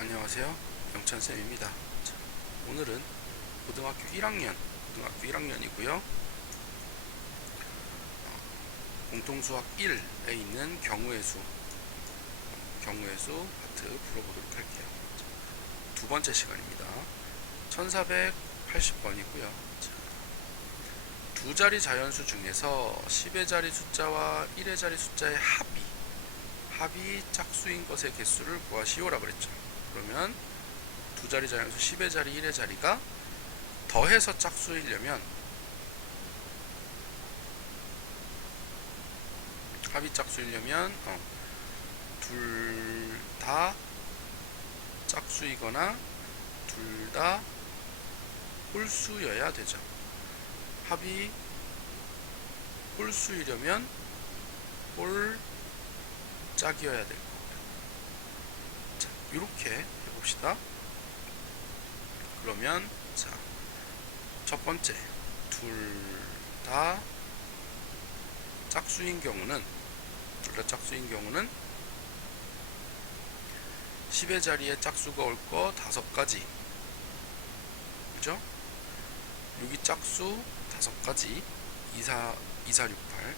안녕하세요. 영찬쌤입니다. 자, 오늘은 고등학교 1학년이고요. 공통수학 1에 있는 경우의 수 파트 풀어보도록 할게요. 자, 두 번째 시간입니다. 1480번이고요. 두 자리 자연수 중에서 10의 자리 숫자와 1의 자리 숫자의 합이 짝수인 것의 개수를 구하시오라 그랬죠. 그러면 두 자리 자연수 10의 자리 1의 자리가 더해서 짝수이려면 합이 짝수이려면 둘 다 짝수이거나 둘 다 홀수여야 되죠. 합이 홀수이려면 홀짝이어야 될 거고요. 자, 이렇게 해봅시다. 그러면 자, 첫 번째 둘 다 짝수인 경우는 10의 자리에 짝수가 올 거 5가지, 그죠? 여기 짝수 5가지 2, 4, 6, 8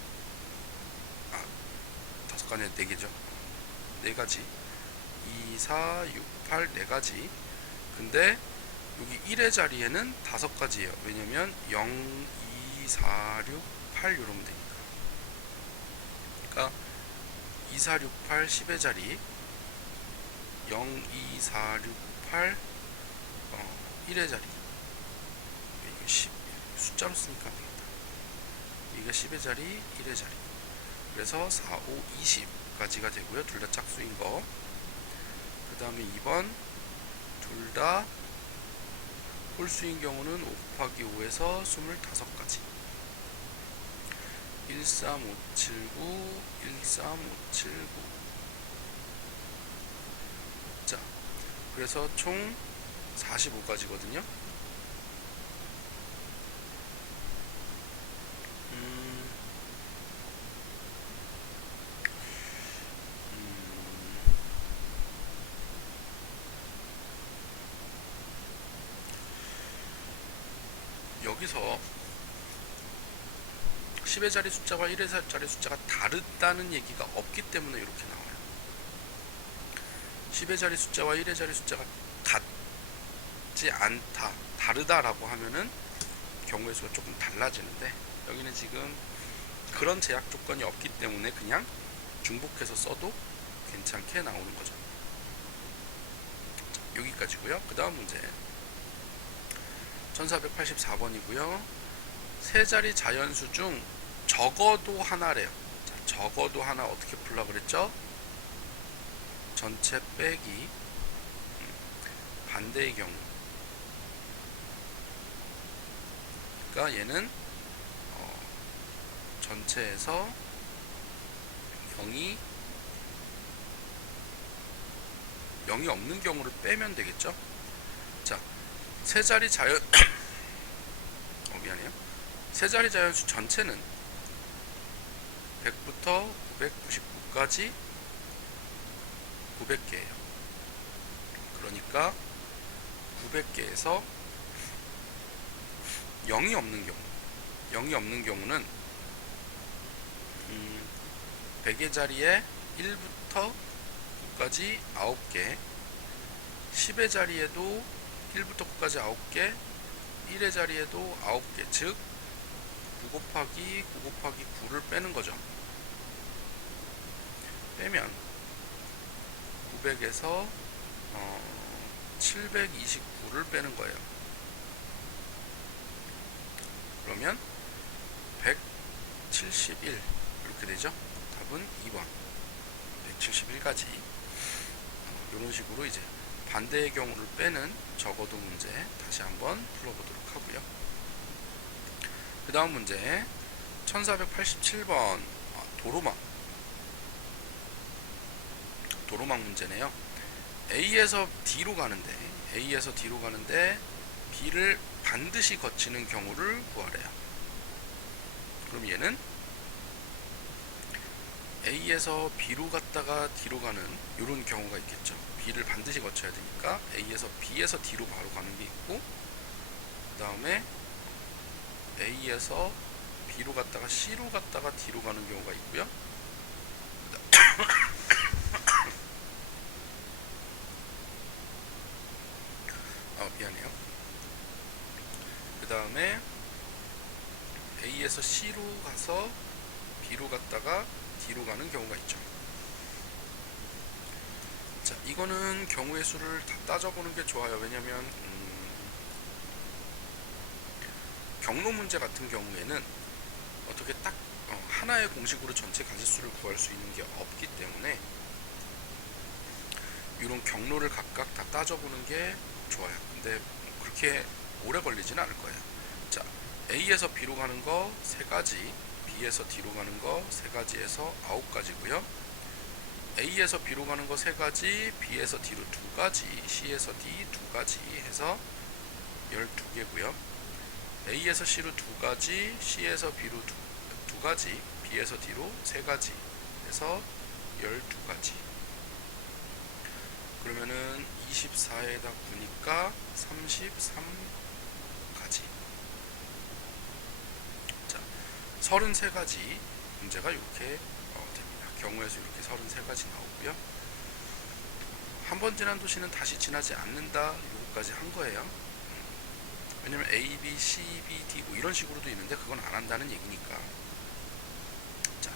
5가지 4개죠. 4가지 2, 4, 6, 8 4가지. 근데 여기 1의 자리에는 5가지예요. 왜냐면 0, 2, 4, 6, 8 이러면 되니까. 그러니까 2, 4, 6, 8 10의 자리 0, 2, 4, 6, 8 1의 자리, 이거 10 숫자로 쓰니까 안 되겠다. 이게 10의 자리 1의 자리, 그래서 4, 5, 20까지가 되고요. 둘 다 짝수인 거. 그 다음에 2번 둘 다 홀수인 경우는 5 곱하기 5에서 25가지 13579 13579. 자, 그래서 총 45가지거든요. 여기서 10의 자리 숫자와 1의 자리 숫자가 다르다는 얘기가 없기 때문에 이렇게 나와요. 10의 자리 숫자와 1의 자리 숫자가 같지 않다, 다르다라고 하면은 경우의 수가 조금 달라지는데, 여기는 지금 그런 제약 조건이 없기 때문에 그냥 중복해서 써도 괜찮게 나오는 거죠. 자, 여기까지고요. 그 다음 문제 1484번이고요. 세 자리 자연수 중 적어도 하나래요. 자, 적어도 하나 어떻게 풀라 그랬죠? 전체 빼기 반대의 경우. 그러니까 얘는 전체에서 0이 없는 경우를 빼면 되겠죠? 자, 세 자리 자연 미안해요. 세 자리 자연수 전체는 100부터 999까지 900개예요. 그러니까 900개에서 0이 없는 경우는 100의 자리에 1부터 9까지 9개, 10의 자리에도 1부터 9까지 9개, 1의 자리에도 9개, 즉 9 곱하기 9를 빼는 거죠. 빼면 900에서 729를 빼는 거예요. 그러면 171 이렇게 되죠. 답은 2번 171가지. 이런 식으로 이제 반대의 경우를 빼는 적어도 문제 다시 한번 풀어보도록 하고요. 그 다음 문제 1487번 도로막 문제네요. A에서 D로 가는데 B를 반드시 거치는 경우를 구하래요. 그럼 얘는 A에서 B로 갔다가 D로 가는 이런 경우가 있겠죠. B를 반드시 거쳐야 되니까 A에서 B에서 D로 바로 가는 게 있고, 그 다음에 A에서 B로 갔다가 C로 갔다가 D로 가는 경우가 있고요. 미안해요. 그 다음에 A에서 C로 가서 B로 갔다가 D로 가는 경우가 있죠. 자, 이거는 경우의 수를 다 따져보는 게 좋아요. 왜냐면 경로 문제 같은 경우에는 어떻게 딱 하나의 공식으로 전체 가짓수를 구할 수 있는 게 없기 때문에 이런 경로를 각각 다 따져보는 게 좋아요. 근데 그렇게 오래 걸리지는 않을 거예요. 자, A에서 B로 가는 거 3가지, B에서 D로 가는 거 3가지에서 9가지고요. A에서 B로 가는 거 3가지, B에서 D로 2가지, C에서 D 2가지 해서 12개고요. A에서 C로 2가지, C에서 B로 2가지, B에서 D로 3가지 해서 12가지. 그러면은 24에다 9니까 33가지. 자, 33가지 문제가 이렇게 됩니다. 경우의 수 이렇게 33가지 나오고요. 한 번 지난 도시는 다시 지나지 않는다. 요거까지 한 거예요. 왜냐면 A, B, C, B, D 뭐 이런 식으로도 있는데 그건 안 한다는 얘기니까. 자,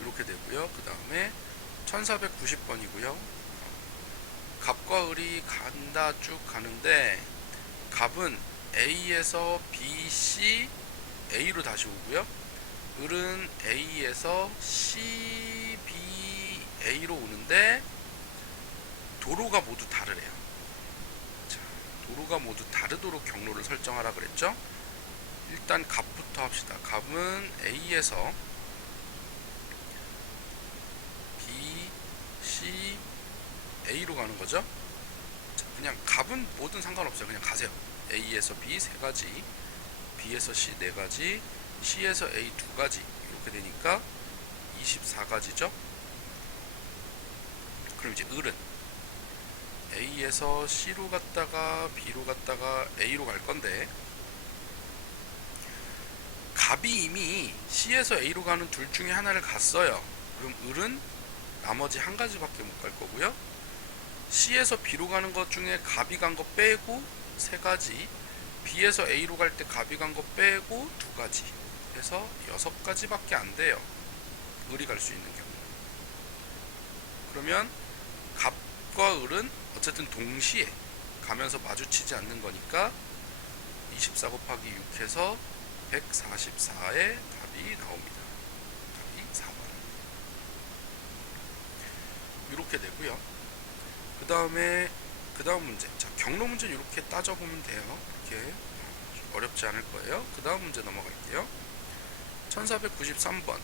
이렇게 되고요. 그 다음에 1490번이고요. 갑과 을이 간다 쭉 가는데 갑은 A에서 B, C, A로 다시 오고요. 을은 A에서 C, B, A로 오는데 도로가 모두 다르래요. 자, 도로가 모두 다르도록 경로를 설정하라 그랬죠. 일단 갑부터 합시다. 갑은 A에서 B, C, A로 가는 거죠. 자, 그냥 갑은 뭐든 상관없어요. 그냥 가세요. A에서 B 3가지, B에서 C 4가지, C에서 A 2가지 이렇게 되니까 24가지죠. 그럼 이제 을은 A에서 C로 갔다가 B로 갔다가 A로 갈 건데 갑이 이미 C에서 A로 가는 둘 중에 하나를 갔어요. 그럼 을은 나머지 한 가지밖에 못 갈 거고요. C에서 B로 가는 것 중에 갑이 간 거 빼고 3가지, B에서 A로 갈 때 갑이 간 거 빼고 2가지 해서 6가지밖에 안 돼요. 을이 갈 수 있는 경우. 그러면 갑과 을은 어쨌든 동시에 가면서 마주치지 않는 거니까 24 곱하기 6 해서 144의 답이 나옵니다. 답이 4번. 이렇게 되고요. 그 다음 문제. 자, 경로 문제는 이렇게 따져보면 돼요. 이렇게 어렵지 않을 거예요. 그 다음 문제 넘어갈게요. 1493번.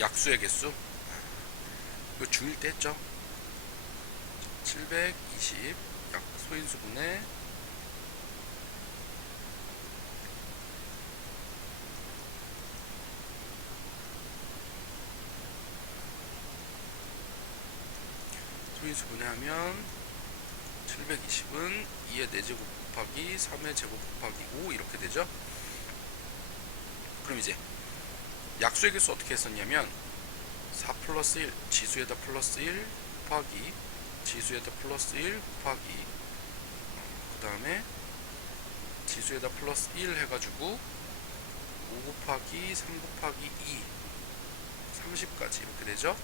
약수의 개수. 이거 중1 때 했죠. 720 약 소인수분의 소인수분해하면 720은 2의 4제곱 곱하기 3의 제곱 곱하기 5 이렇게 되죠. 그럼 이제 약수의 개수 어떻게 했었냐면 4 플러스 1 지수에다 플러스 1 곱하기 지수에다 플러스 1 곱하기 그 다음에 지수에다 플러스 1 해가지고 5 곱하기 3 곱하기 2 30까지 이렇게 되죠.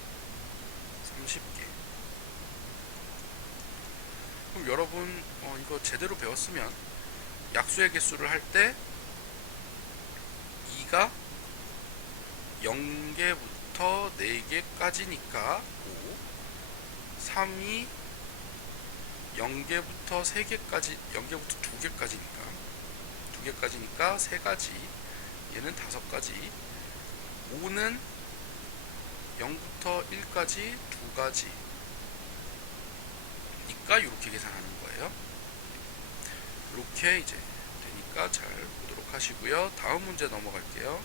30개. 그럼 여러분 이거 제대로 배웠으면 약수의 개수를 할 때 2가 0개부터 4개까지니까 5, 3이 0개부터 3개까지, 0개부터 2개까지니까 3가지, 얘는 5가지, 5는 0부터 1까지 2가지 니까 이렇게 계산하는 거예요. 이렇게 이제 되니까 잘 보도록 하시고요. 다음 문제 넘어갈게요.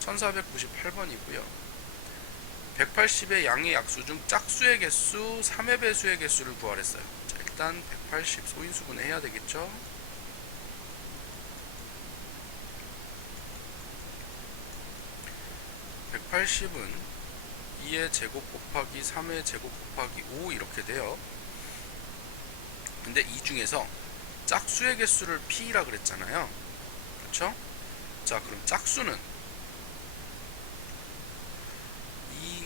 1498번이고요. 180의 양의 약수 중 짝수의 개수 3의 배수의 개수를 구하랬어요. 자, 일단 180 소인수분해 해야 되겠죠. 180은 2의 제곱 곱하기 3의 제곱 곱하기 5 이렇게 돼요. 근데 이 중에서 짝수의 개수를 P라 그랬잖아요. 그렇죠? 자, 그럼 짝수는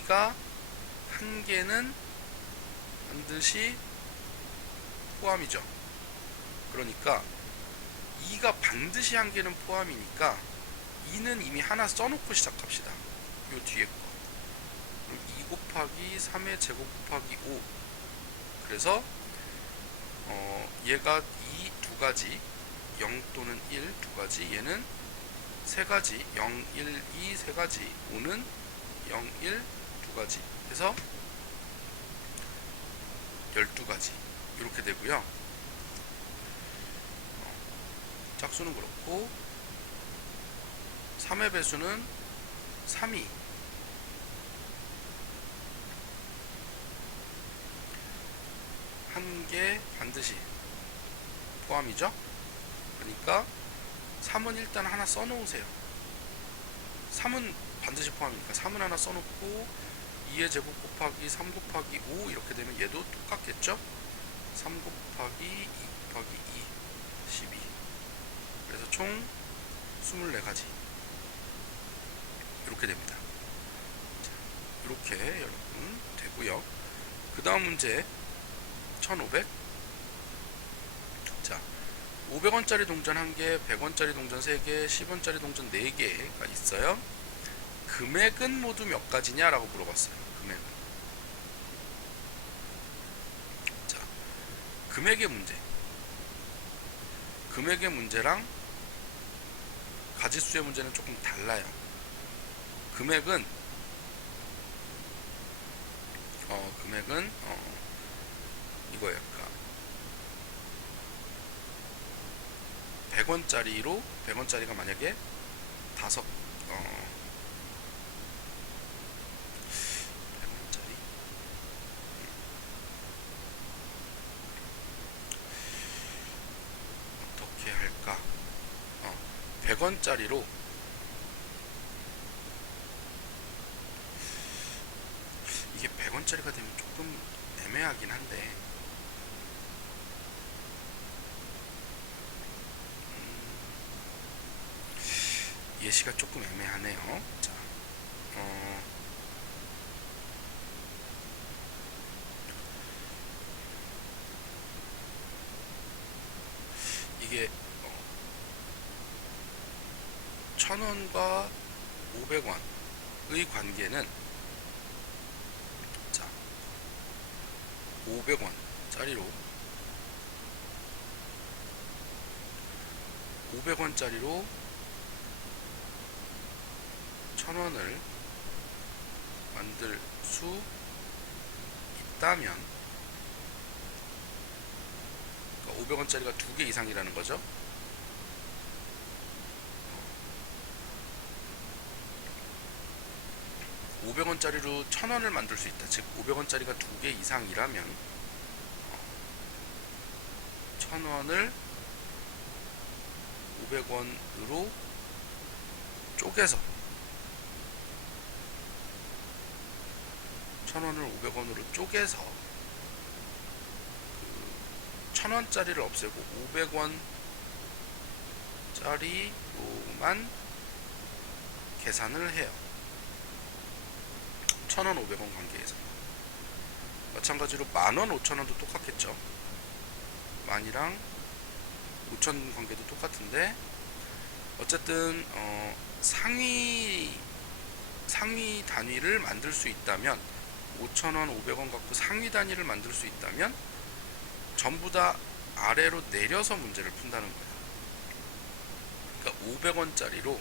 2가 한 개는 반드시 포함이죠. 그러니까 2가 반드시 한 개는 포함이니까 2는 이미 하나 써놓고 시작합시다. 요 뒤에 거. 그럼 2 곱하기 3의 제곱 곱하기 5. 그래서 얘가 이 두 가지 0 또는 1 두 가지, 얘는 세 가지 0, 1, 2 세 가지, 5는 0, 1 두 가지 해서 12가지 이렇게 되고요. 짝수는 그렇고 3의 배수는 3이 한 개 반드시 포함이죠. 그러니까 3은 일단 하나 써놓으세요. 3은 반드시 포함이니까 3은 하나 써놓고 2의 제곱 곱하기 3 곱하기 5 이렇게 되면 얘도 똑같겠죠. 3 곱하기 2 곱하기 2 12. 그래서 총 24가지 이렇게 됩니다. 자, 이렇게 여러분 되고요. 그 다음 문제 1500. 자, 500원짜리 동전 1개, 100원짜리 동전 3개, 10원짜리 동전 4개가 있어요. 금액은 모두 몇 가지냐 라고 물어봤어요. 금액은. 자, 금액의 문제. 금액의 문제랑 가지수의 문제는 조금 달라요. 금액은 이거예요. 그러니까 100원짜리가 만약에 5 100원짜리 어떻게 할까? 100원짜리로 이게 100원짜리가 되면 조금 애매하긴 한데 예시가 조금 애매하네요. 자, 이게 1000원과 500원의 관계는, 자, 500원짜리로 1000원을 만들 수 있다면, 그러니까 500원짜리가 2개 이상이라는 거죠. 500원짜리로 1000원을 만들 수 있다. 즉 500원짜리가 2개 이상이라면 1000원을 500원으로 쪼개서 1000원을 500원으로 쪼개서 1000원짜리를 없애고 500원짜리로만 계산을 해요. 1000원 500원 관계에서. 마찬가지로 만원 5000원도 똑같겠죠. 만이랑 5000 관계도 똑같은데, 어쨌든 상위 단위를 만들 수 있다면, 5000원 500원 갖고 상위 단위를 만들 수 있다면 전부 다 아래로 내려서 문제를 푼다는 거예요. 그러니까 500원짜리로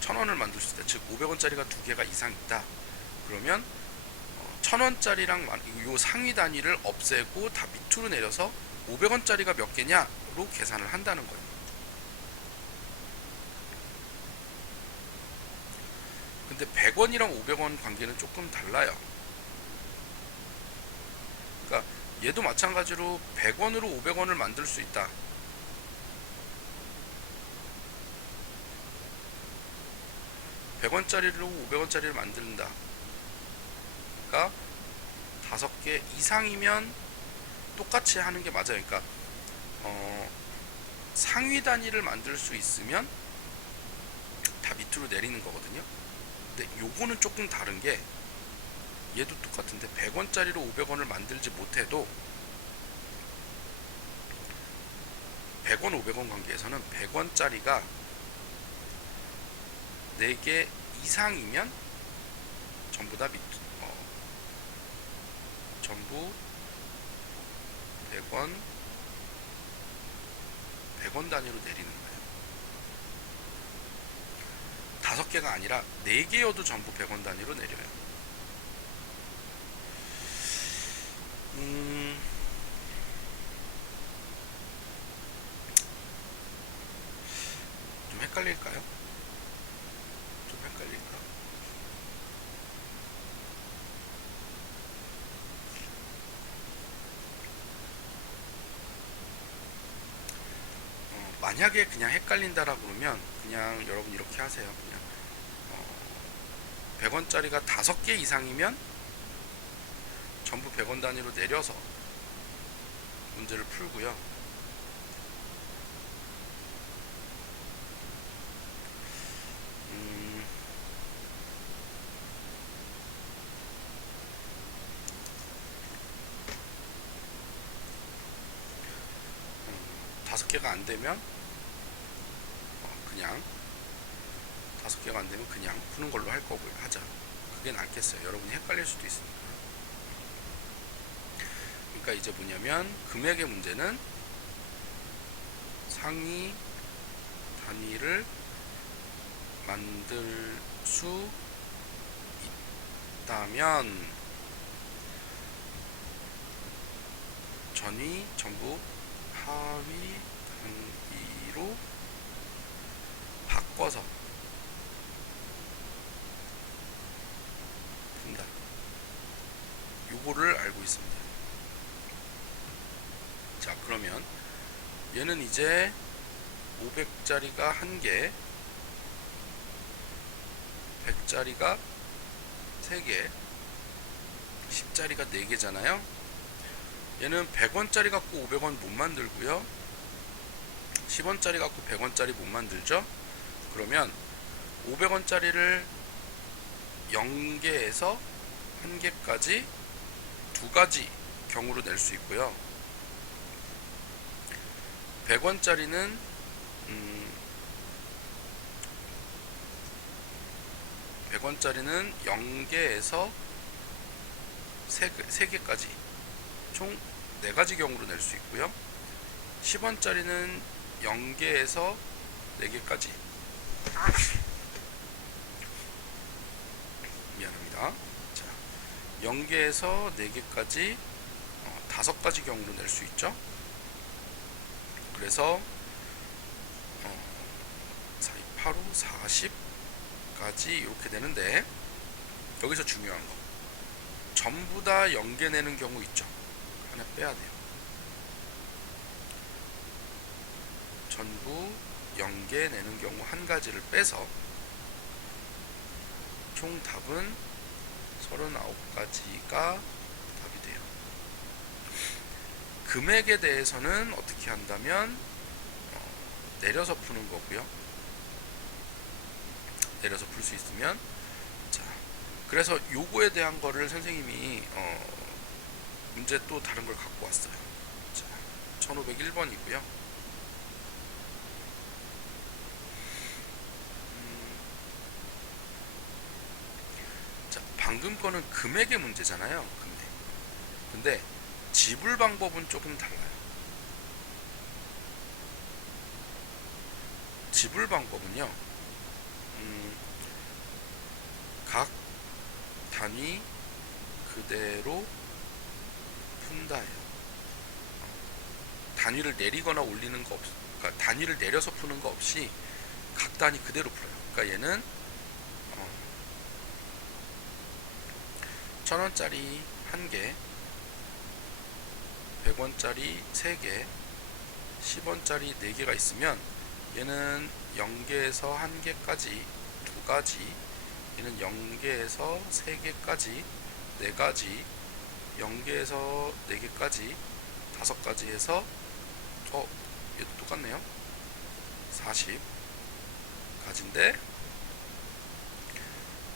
1000원을 만들 수 있다. 즉 500원짜리가 2개가 이상 있다. 그러면 1000원짜리랑 요 상위 단위를 없애고 다 밑으로 내려서 500원짜리가 몇 개냐로 계산을 한다는 거예요. 근데 근데 100원이랑 500원 관계는 조금 달라요. 그러니까 얘도 마찬가지로 100원으로 500원을 만들 수 있다. 100원짜리로 500원짜리를 만든다. 그러니까 5개 이상이면 똑같이 하는 게 맞아요. 그러니까 상위 단위를 만들 수 있으면 다 밑으로 내리는 거거든요. 근데 요거는 조금 다른 게, 얘도 똑같은데 100원짜리로 500원을 만들지 못해도 100원 500원 관계에서는 100원짜리가 4개 이상이면 전부 다 전부 100원 단위로 내리는 거예요. 5개가 아니라 4개여도 전부 100원 단위로 내려요. 좀 헷갈릴까요? 좀 헷갈릴까? 만약에 그냥 헷갈린다라 그러면 그냥 여러분 이렇게 하세요. 그냥 100원짜리가 5개 이상이면 전부 100원 단위로 내려서 문제를 풀고요. 다섯 개가 안 되면 그냥 5개가 안 되면 그냥 푸는 걸로 할 거고요. 하자. 그게 낫겠어요. 여러분이 헷갈릴 수도 있으니까. 그러니까 이제 뭐냐면 금액의 문제는 상위 단위를 만들 수 있다면 전위 전부 하위 단위로 바꿔서 푼다. 요거를 알고 있습니다. 자, 그러면 얘는 이제 500짜리가 1개, 100짜리가 3개, 10짜리가 4개잖아요. 얘는 100원짜리 갖고 500원 못 만들고요. 10원짜리 갖고 100원짜리 못 만들죠. 그러면 500원짜리를 0개에서 1개까지 2가지 경우로 낼 수 있고요. 100원짜리는 0개에서 3개까지 총 4가지 경우로 낼 수 있고요. 10원짜리는 0개에서 4개까지, 미안합니다. 자, 0개에서 4개까지 5가지 경우로 낼 수 있죠. 그래서 4, 2, 8, 5, 40까지 이렇게 되는데, 여기서 중요한 거, 전부 다 0개 내는 경우 있죠. 하나 빼야 돼요. 전부 0개 내는 경우 한 가지를 빼서 총 답은 39가지가 답이 돼요. 금액에 대해서는 어떻게 한다면 내려서 푸는 거고요. 내려서 풀 수 있으면, 자, 그래서 요거에 대한 거를 선생님이 문제 또 다른 걸 갖고 왔어요. 자, 1501번이고요. 자, 방금 거는 금액의 문제잖아요. 금액. 근데 지불 방법은 조금 달라요. 지불 방법은요, 각 단위 그대로 푼다예요. 단위를 내리거나 올리는 거 그러니까 단위를 내려서 푸는 거 없이 각 단위 그대로 풀어요. 그러니까 얘는 1000원짜리 1개, 100원짜리 3개, 10원짜리 4개가 있으면 얘는 0개에서 1개까지 2가지, 얘는 0개에서 3개까지 4가지, 0개에서 4개까지 5가지 해서 얘도 똑같네요. 40가지인데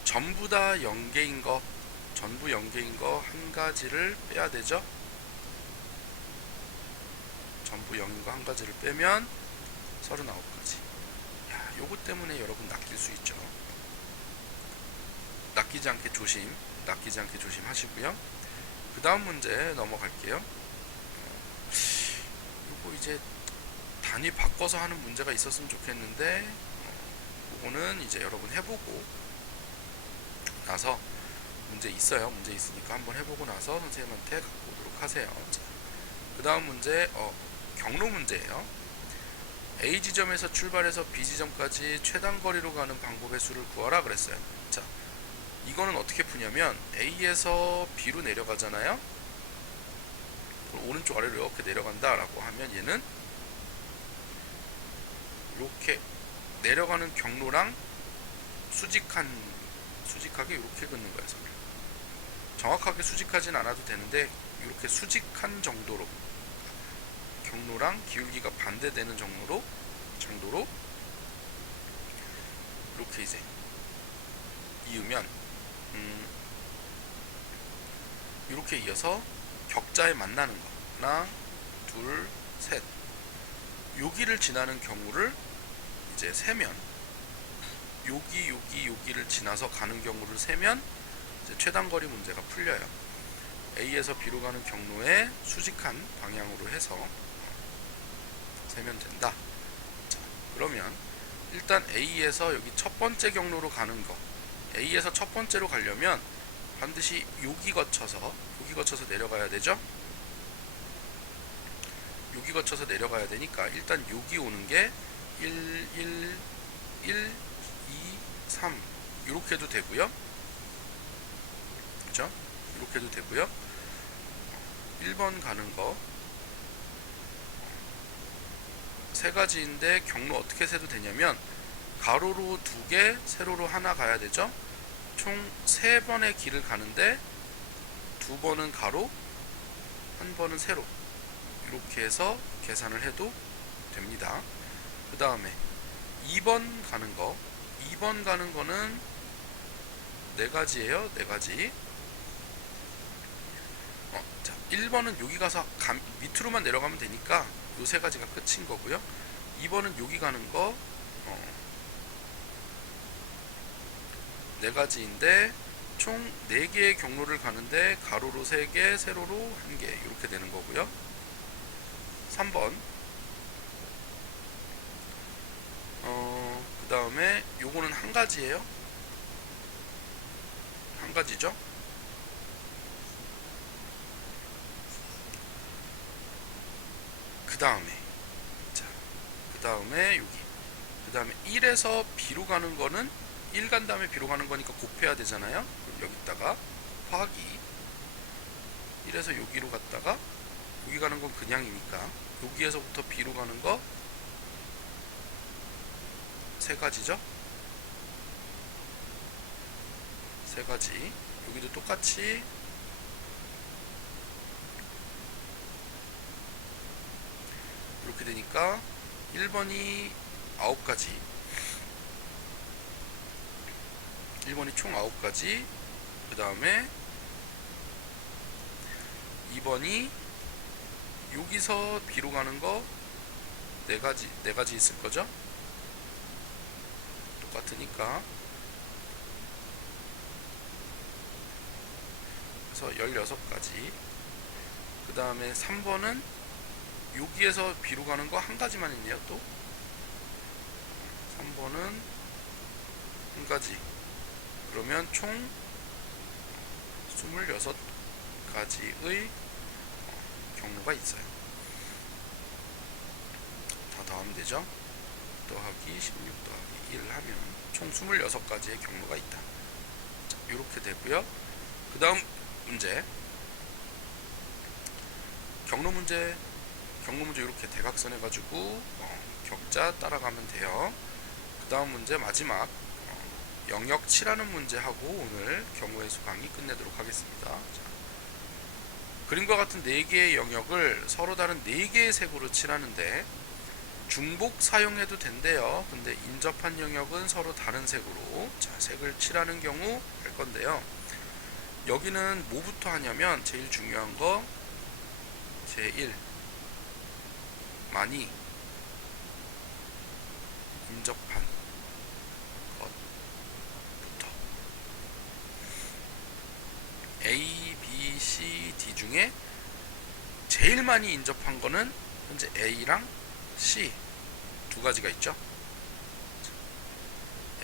전부 다 0개인 거, 전부 0개인 거 한 가지를 빼야 되죠. 전부 0인 거 한 가지를 빼면 39가지. 야, 요거 때문에 여러분 낚일 수 있죠. 낚이지 않게 조심하시고요. 그 다음 문제 넘어갈게요. 요거 이제 단위 바꿔서 하는 문제가 있었으면 좋겠는데 요거는 이제 여러분 해보고 나서 문제 있으니까 한번 해보고 나서 선생님한테 갖고 오도록 하세요. 그 다음 문제 경로 문제예요. A 지점에서 출발해서 B 지점까지 최단 거리로 가는 방법의 수를 구하라 그랬어요. 자, 이거는 어떻게 푸냐면 A에서 B로 내려가잖아요. 오른쪽 아래로 이렇게 내려간다 라고 하면 얘는 이렇게 내려가는 경로랑 수직하게 이렇게 긋는 거예요. 선을 정확하게 수직하진 않아도 되는데 이렇게 수직한 정도로, 경로랑 기울기가 반대되는 정도로 이렇게 이제 이으면 이렇게 이어서 격자에 만나는 거, 하나 둘 셋, 여기를 지나는 경우를 이제 세면, 여기를 지나서 가는 경우를 세면 이제 최단거리 문제가 풀려요. A에서 B로 가는 경로에 수직한 방향으로 해서 세면 된다. 자, 그러면 일단 A에서 여기 첫 번째 경로로 가는 거, A에서 첫 번째로 가려면 반드시 여기 거쳐서 내려가야 되죠. 여기 거쳐서 내려가야 되니까 일단 여기 오는 게 1, 2, 3 이렇게 해도 되고요. 그렇죠? 이렇게 해도 되고요. 1번 가는 거 세 가지인데 경로 어떻게 세도 되냐면 가로로 2개, 세로로 하나 가야 되죠. 총 3번의 길을 가는데 2번은 가로, 1번은 세로, 이렇게 해서 계산을 해도 됩니다. 그 다음에 2번 가는 거는 4가지예요. 4가지. 자, 1번은 여기 가서 밑으로만 내려가면 되니까 요 3가지가 끝인 거고요. 2번은 여기 가는 거 4가지인데 총 4개의 경로를 가는데 가로로 3개, 세로로 1개 이렇게 되는 거고요. 3번 그 다음에 요거는 한 가지예요. 한 가지죠. 그 다음에 여기, 그 다음에 1에서 B로 가는 거는 1 간 다음에 B로 가는 거니까 곱해야 되잖아요. 그럼 여기다가 더하기 1에서 여기로 갔다가 여기 가는 건 그냥이니까 여기에서부터 B로 가는 거 3가지죠. 3가지. 여기도 똑같이 이렇게 되니까 1번이 9가지, 1번이 총 9가지, 그 다음에 2번이 여기서 B로 가는 거 4가지 있을 거죠. 똑같으니까 그래서 16가지. 그 다음에 3번은 여기에서 B로 가는 거 한 가지만 있네요. 또 3번은 한 가지. 그러면 총 26가지의 경로가 있어요. 다 더하면 되죠. 더하기 16 더하기 1 하면 총 26가지의 경로가 있다. 자, 이렇게 되고요. 그 다음 문제, 경로 문제, 이렇게 대각선 해가지고 격자 따라가면 돼요. 그 다음 문제 마지막 영역 칠하는 문제 하고 오늘 경우의 수 강의 끝내도록 하겠습니다. 자, 그림과 같은 4개의 영역을 서로 다른 4개의 색으로 칠하는데 중복 사용해도 된대요. 근데 인접한 영역은 서로 다른 색으로 색을 칠하는 경우 할 건데요. 여기는 뭐부터 하냐면 제일 중요한 거 제1 많이 인접한 것부터 A, B, C, D 중에 제일 많이 인접한 거는 현재 A랑 C 두 가지가 있죠.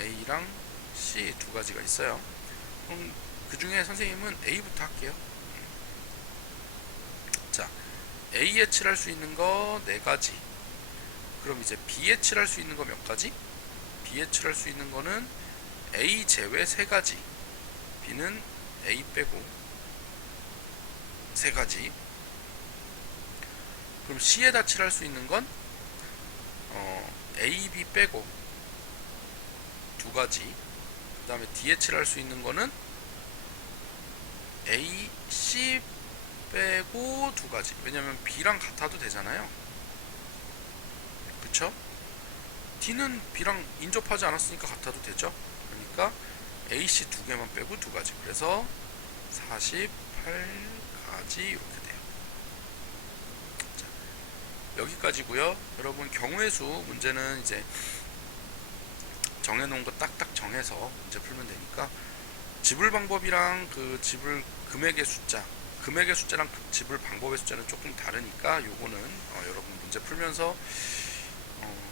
A랑 C 두 가지가 있어요. 그럼 그 중에 선생님은 A부터 할게요. 자, A에 칠할 수 있는 거 4가지. 그럼 이제 B에 칠할 수 있는 거 몇 가지? B에 칠할 수 있는 거는 A 제외 3가지. B는 A 빼고 3가지. 그럼 C에다 칠할 수 있는 건 A, B 빼고 2가지. 그 다음에 D에 칠할 수 있는 거는 A, C 빼고 2가지. 왜냐면 B랑 같아도 되잖아요. 그쵸? D는 B랑 인접하지 않았으니까 같아도 되죠. 그러니까 A, C 2개만 빼고 2가지. 그래서 48가지 이렇게 돼요. 자, 여기까지고요. 여러분 경우의 수 문제는 이제 정해놓은 거 딱딱 정해서 문제 풀면 되니까 지불 방법이랑 그 지불 금액의 숫자랑 그 지불 방법의 숫자는 조금 다르니까 요거는 여러분 문제 풀면서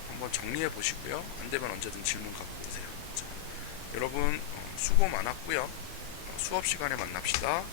한번 정리해 보시고요. 안되면 언제든 질문 갖고 오세요. 자, 여러분 수고 많았고요. 수업 시간에 만납시다.